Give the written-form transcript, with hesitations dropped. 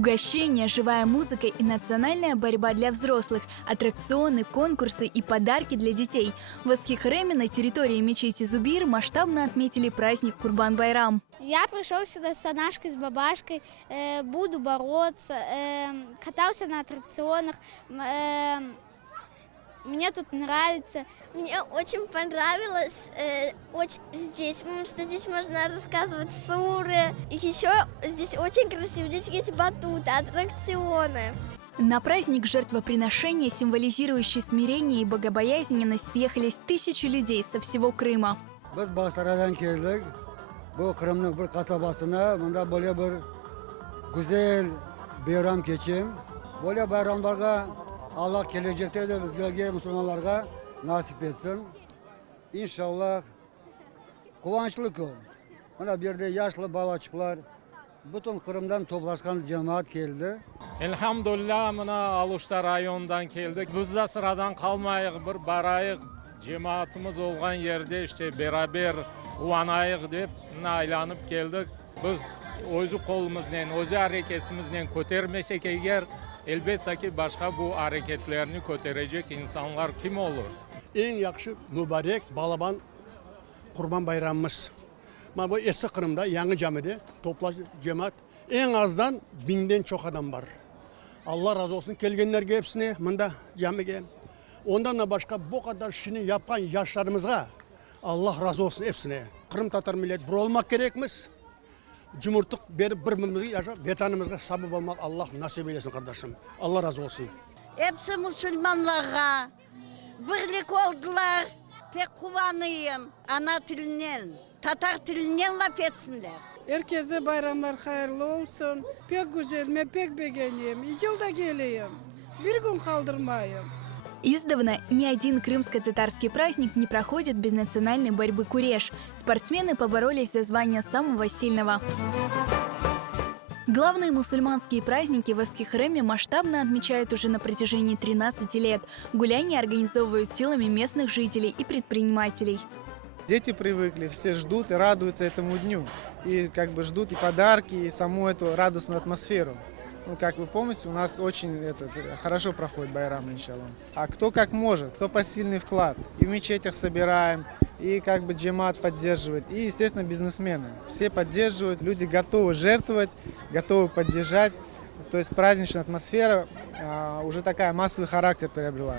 Угощения, живая музыка и национальная борьба для взрослых, аттракционы, конкурсы и подарки для детей. В Эскихреме на территории мечети Зубир масштабно отметили праздник Курбан-Байрам. Я пришел сюда с Анашкой, с бабашкой, буду бороться, катался на аттракционах. Мне тут нравится. Мне очень понравилось здесь, потому что здесь можно рассказывать суры. И еще здесь очень красиво, здесь есть батуты, аттракционы. На праздник жертвоприношения, символизирующий смирение и богобоязненность, съехались тысячи людей со всего Крыма. Biz Baqsaradan keldik. Bu Qrimning bir qasabasına, bunda böyle bir güzel bayram geçim. Böyle bayramlarga Allah gelecekte de bizlerge Müslümanlarga nasip etsin. İnşallah kuvvançlı kıl. Bana bir de yaşlı balaçıklar, bütün Kırım'dan toplaşkan cemaat geldi. Elhamdülillah mına Aluşta rayonundan geldik. Biz de sıradan kalmayık, bir barayık. Cemaatimiz olgan yerde işte beraber kuvanayık deyip aylanıp geldik. Biz özü kolumuzdan, özü hareketimizden kötermesek eğer elbette ki başka bu hareketlerini köterecek insanlar kim olur? En yakışı mübarek Balaban Kurban Bayramımız. Bu eski Kırım'da, Yangi Cami'de toplaş cemaat en azdan 1000'den çok adam var. Allah razı olsun gelgenlerge hepsine, mında camiye. Ondan da başka bu kadar işini yapan yaşlarımıza Allah razı olsun hepsine. Kırım Tatar millet bir olmak gerekmiz. Cumhurtluk berip birbirimize yaşap, vatanımıza sabır olmak Allah nasip eylesin kardeşim. Allah razı olsun. Hepsi Müslümanlara birlik oldular. Pek kuvanıyım. Ana tilinden, Tatar tilinden laf etsinler. Herkese bayramlar hayırlı olsun. Pek güzel, ben pek beğeniyorum. Yılda geleyim. Bir gün kaldırmayayım. Издавна ни один крымско-татарский праздник не проходит без национальной борьбы куреш. Спортсмены поборолись за звание самого сильного. Главные мусульманские праздники в Эскихреме масштабно отмечают уже на протяжении 13 лет. Гуляния организовывают силами местных жителей и предпринимателей. Дети привыкли, все ждут и радуются этому дню. И как бы ждут и подарки, и саму эту радостную атмосферу. Ну, как вы помните, у нас очень хорошо проходит байрам, иншаллах. А кто как может, кто посильный вклад. И в мечетях собираем, и как бы джемат поддерживает, и, естественно, бизнесмены. Все поддерживают, люди готовы жертвовать, готовы поддержать. То есть праздничная атмосфера уже такая массовый характер приобрела.